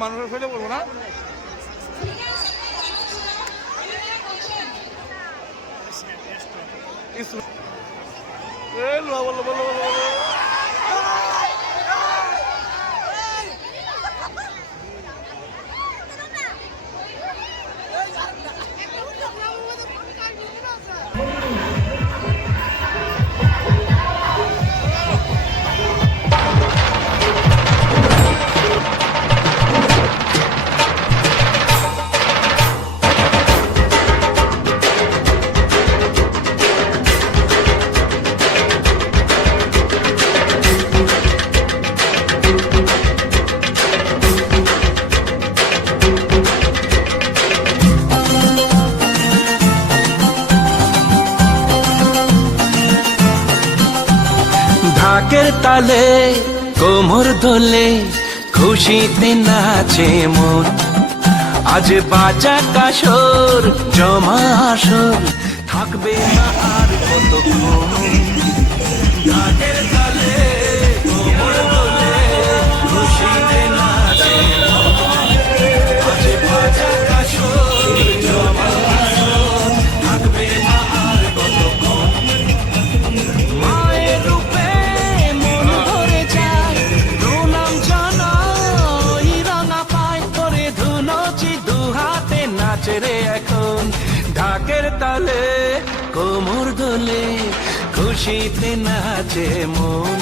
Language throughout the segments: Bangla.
মানুষের ফেলে বলবো না বললো বললো বললো ঢাকের তালে কোমর দোলে খুশিতে নাচে মন আজ বাজা কাসর জমা আসর থাকবে না আর কতক্ষণ ঢাকের তালে কোমর দোলে খুশিতে নাচে মন আজ বাজা কাসর জমা আসর থাকবে না আর কতক্ষণ মায়ের রূপে মন ভরে যায় প্রণাম জানাই রাঙা পায় করে ধুনচি দু হাতে নাচে রে এখন ঢাকের তালে কোমর দোলে খুশিতে নাচে মন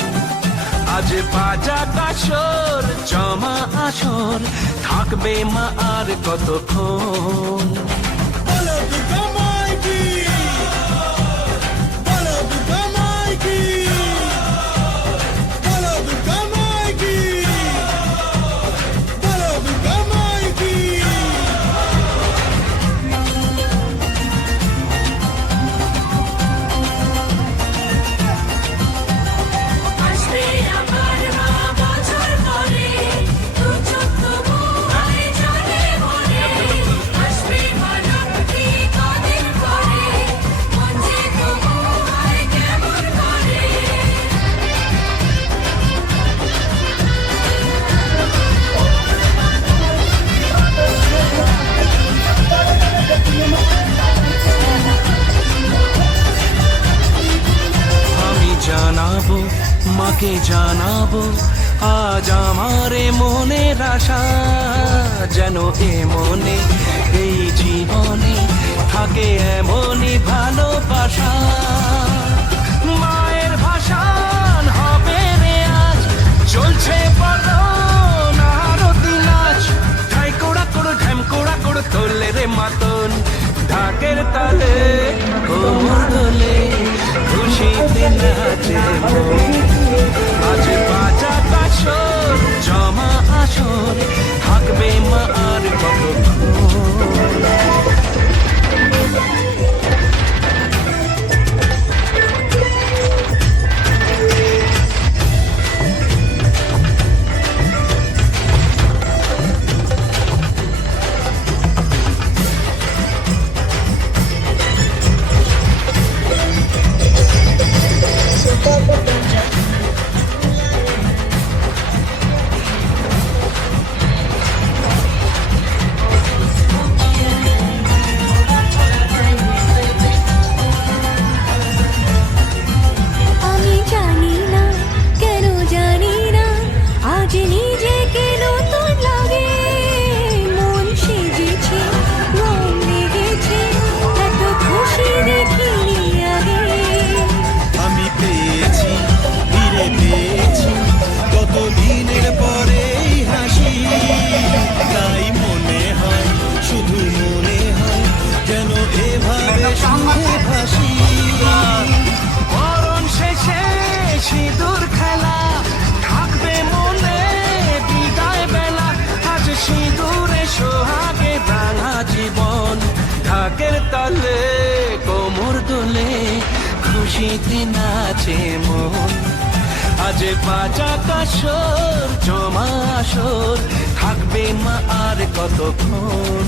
আজ বাজা কাসর জমা আসর থাকবে মা আর কতক্ষণ জানাবো মাকে জানাবো আজ আমারে মনের আশা যেন এ মনে এই জীবনে থাকে এমনই ভালোবাসা মায়ের ভাষান হবে রে আজ চলছে বদন আরতি নাচ ঠাই কোড়া কোড়ো ঢ্যাম কোড়া কোড়ো তোলে রে মাতন ঢাকের তালে কোমর দোলে খুশিতে নাচে মন আজ বাজা কাসর জমা আসর থাকবে মা আর কতক্ষণ তালে কোমর দোলে খুশিতে নাচে মন আজ বাজা কাসর জমা আসর থাকবে মা আর কতক্ষণ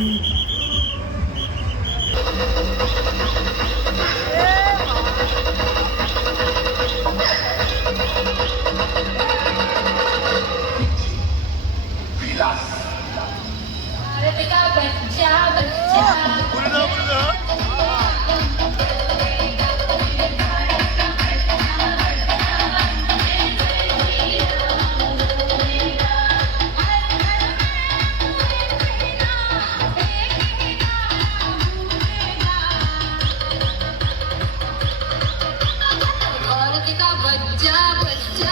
Retika baca baca. Retika baca baca.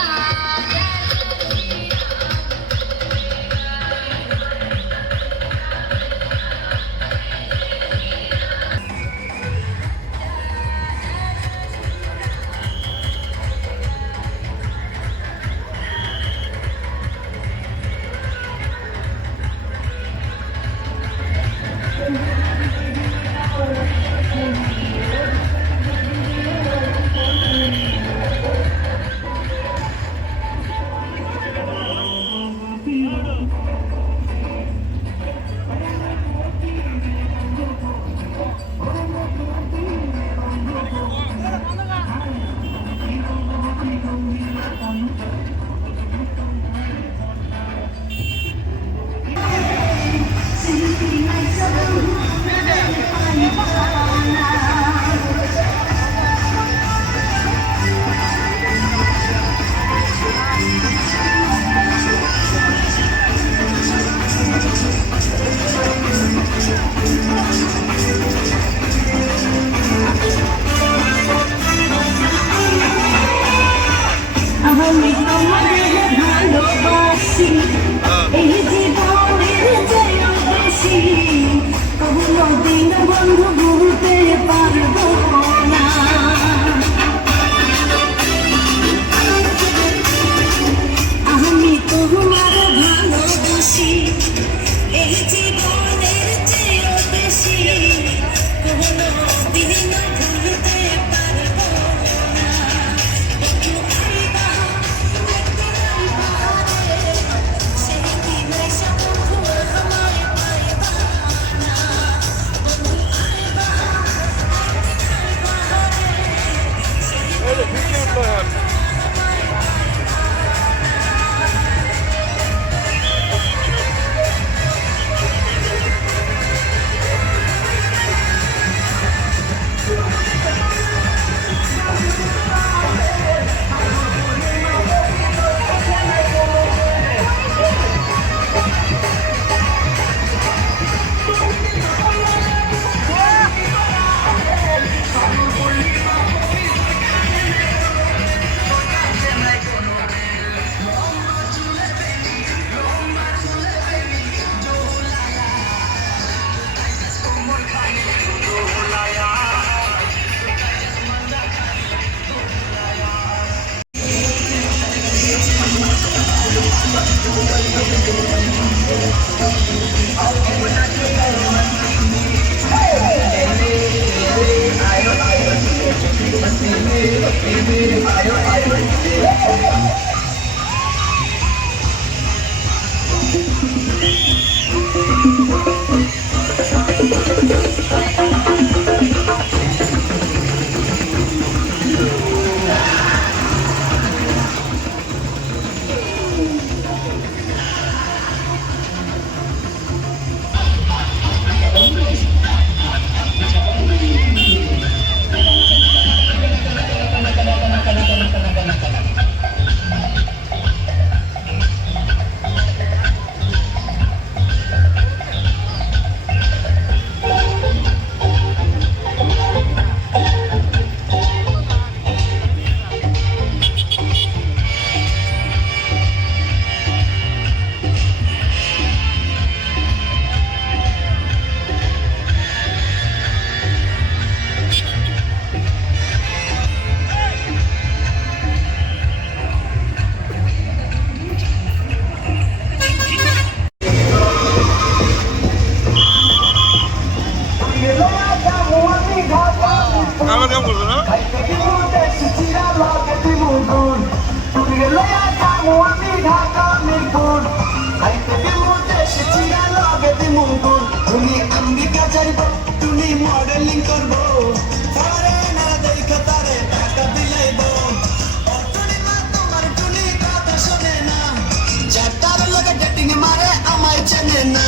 আমি তোমাদের ভালোবাসি এই জীবনের চেয়েও বেশি কোনোদিন বন্ধু ভুলতে পারবো না আমি তোমার ভালোবাসি এই জীবনের চেয়েও বেশি কোনোদিন ভুলতে পারবো না ঢাকা মিরপুর খাইতে দিমু দেশি চিরা লাগে দিমু গুড় তুমি আমেরিকা যাইব তুমি মডেলিং করব পরে না দেখা তারে টাকা দিলাইব অটুনি মা তোমার টুনি কথা শোনে না যাটার লগে ডেটিং মারে আমায় চেনে না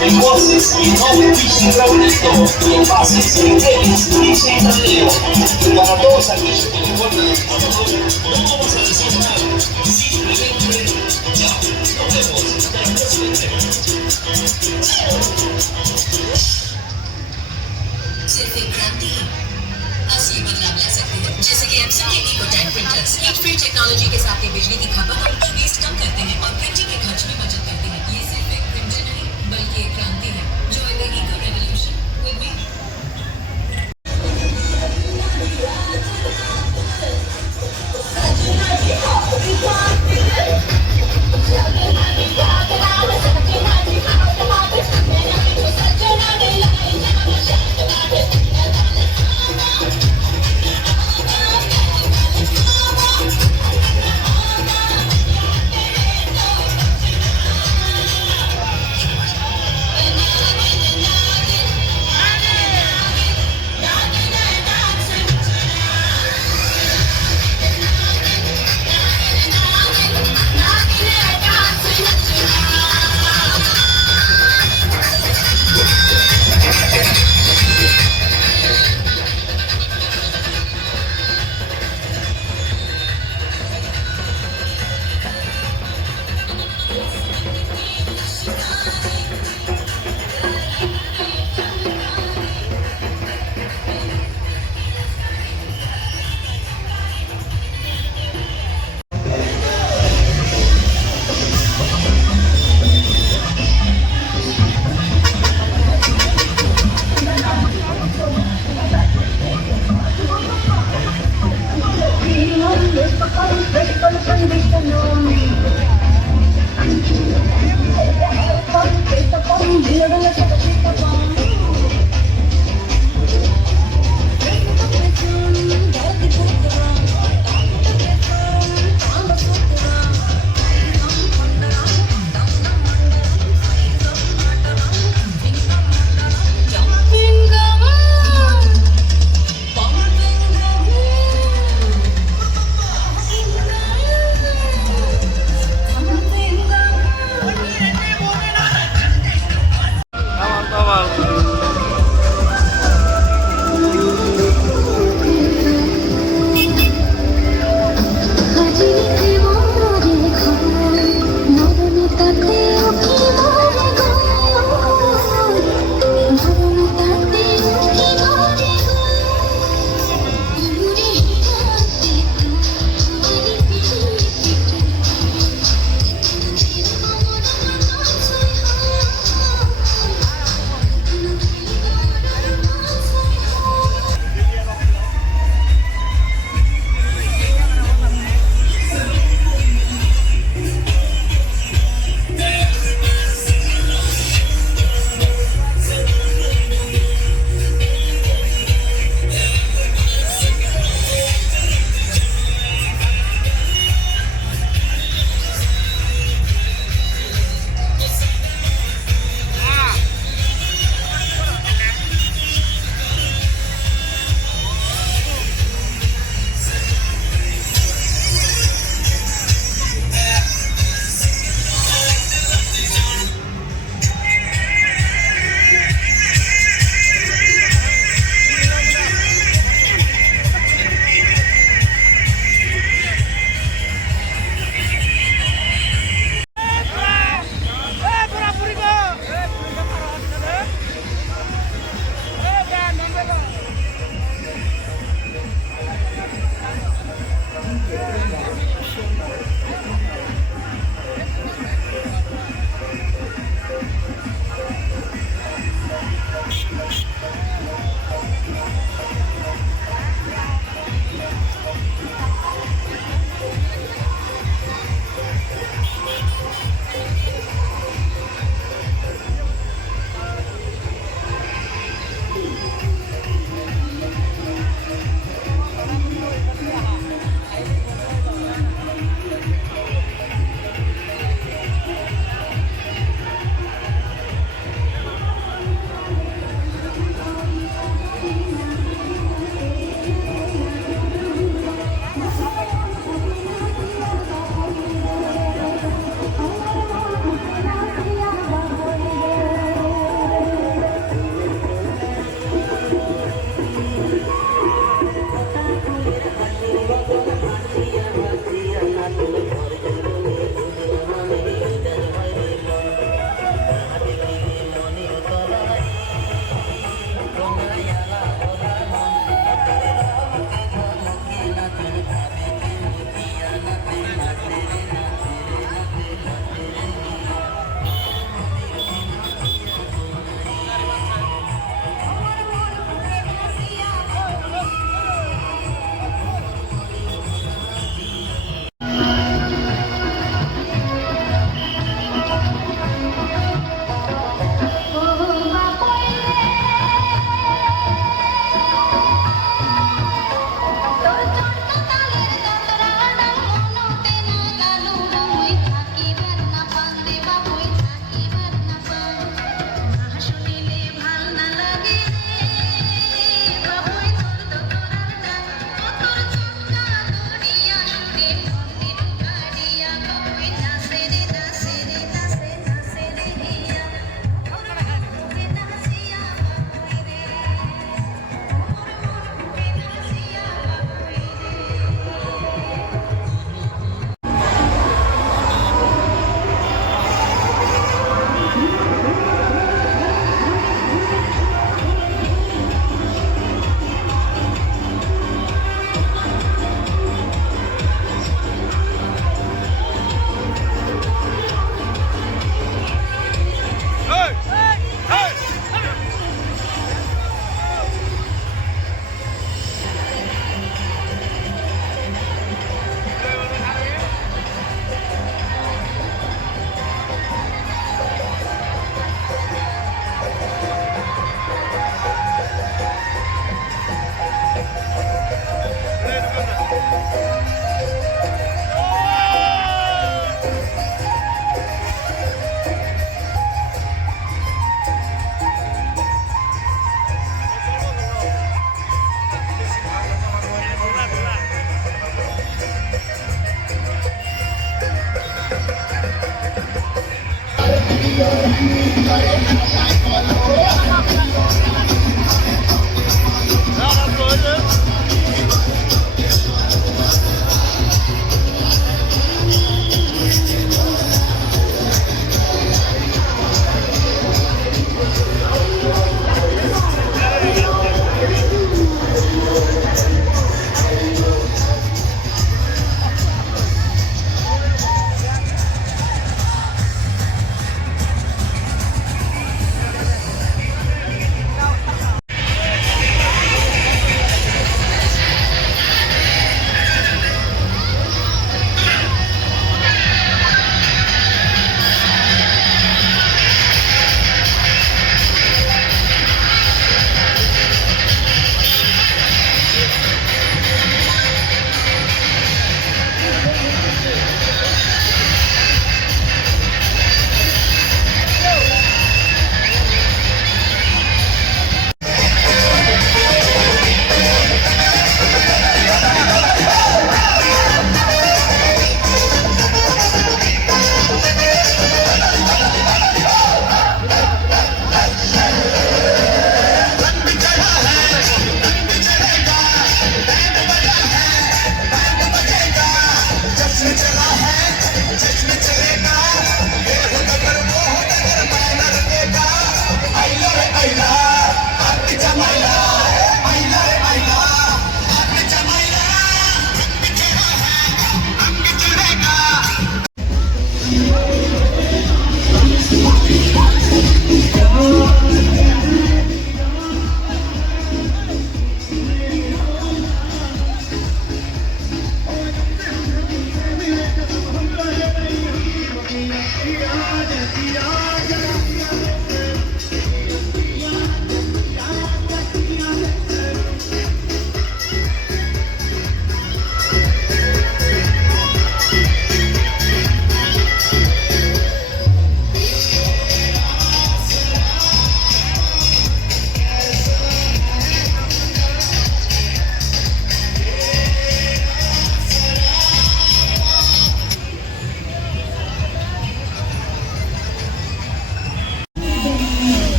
En voces y no pichi Raulito, y en bases en Ellis y DJ Tadeo. Y para todos aquellos que recuerdan no vamos a decir nada, simplemente ya, nos vemos hasta la próxima entrega. सिर्फ एक क्रांति है असली बदलाव ला सकते हैं जैसे कि एप्सन के eco tank printers heat free technology के साथ ये बिजली की खपत और की वेस्ट कम करते हैं और प्रिंटिंग के खर्च में बचत करते हैं ये सिर्फ एक प्रिंटर नहीं बल्कि एक क्रांति है join the eco revolution with me Thank you.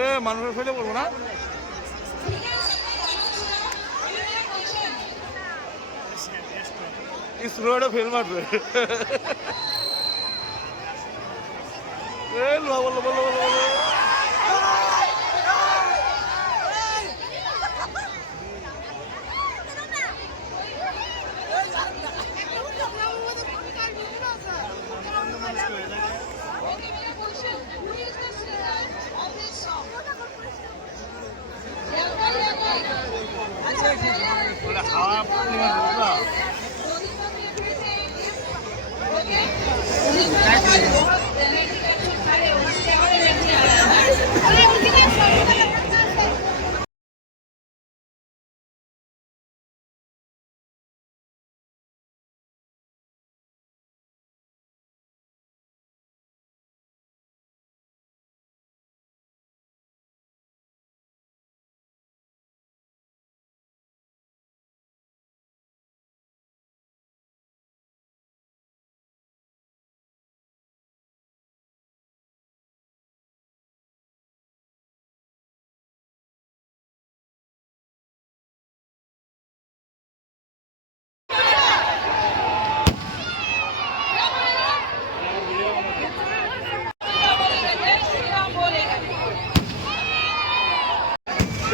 এ মানুষের ফেলে বলবো না স্টুডেন্টে ফেল মারবে এ লোহা বললো বললো বললো বললো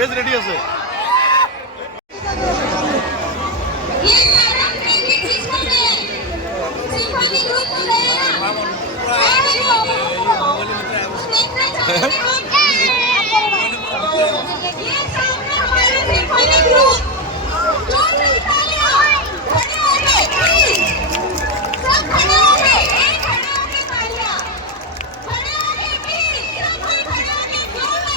স্টেজ রেডি আছে। ये मैडम ट्रेनिंग किसको दे सिंफनी ग्रुप को दे ना ये सामने हमारे सिंफनी ग्रुप जोर से तालियां खड़े हो गए सब खड़े हो गए खड़े हो गए तालियां खड़े हो गए सब कोई खड़े हो गए जोर से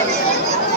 Thank you.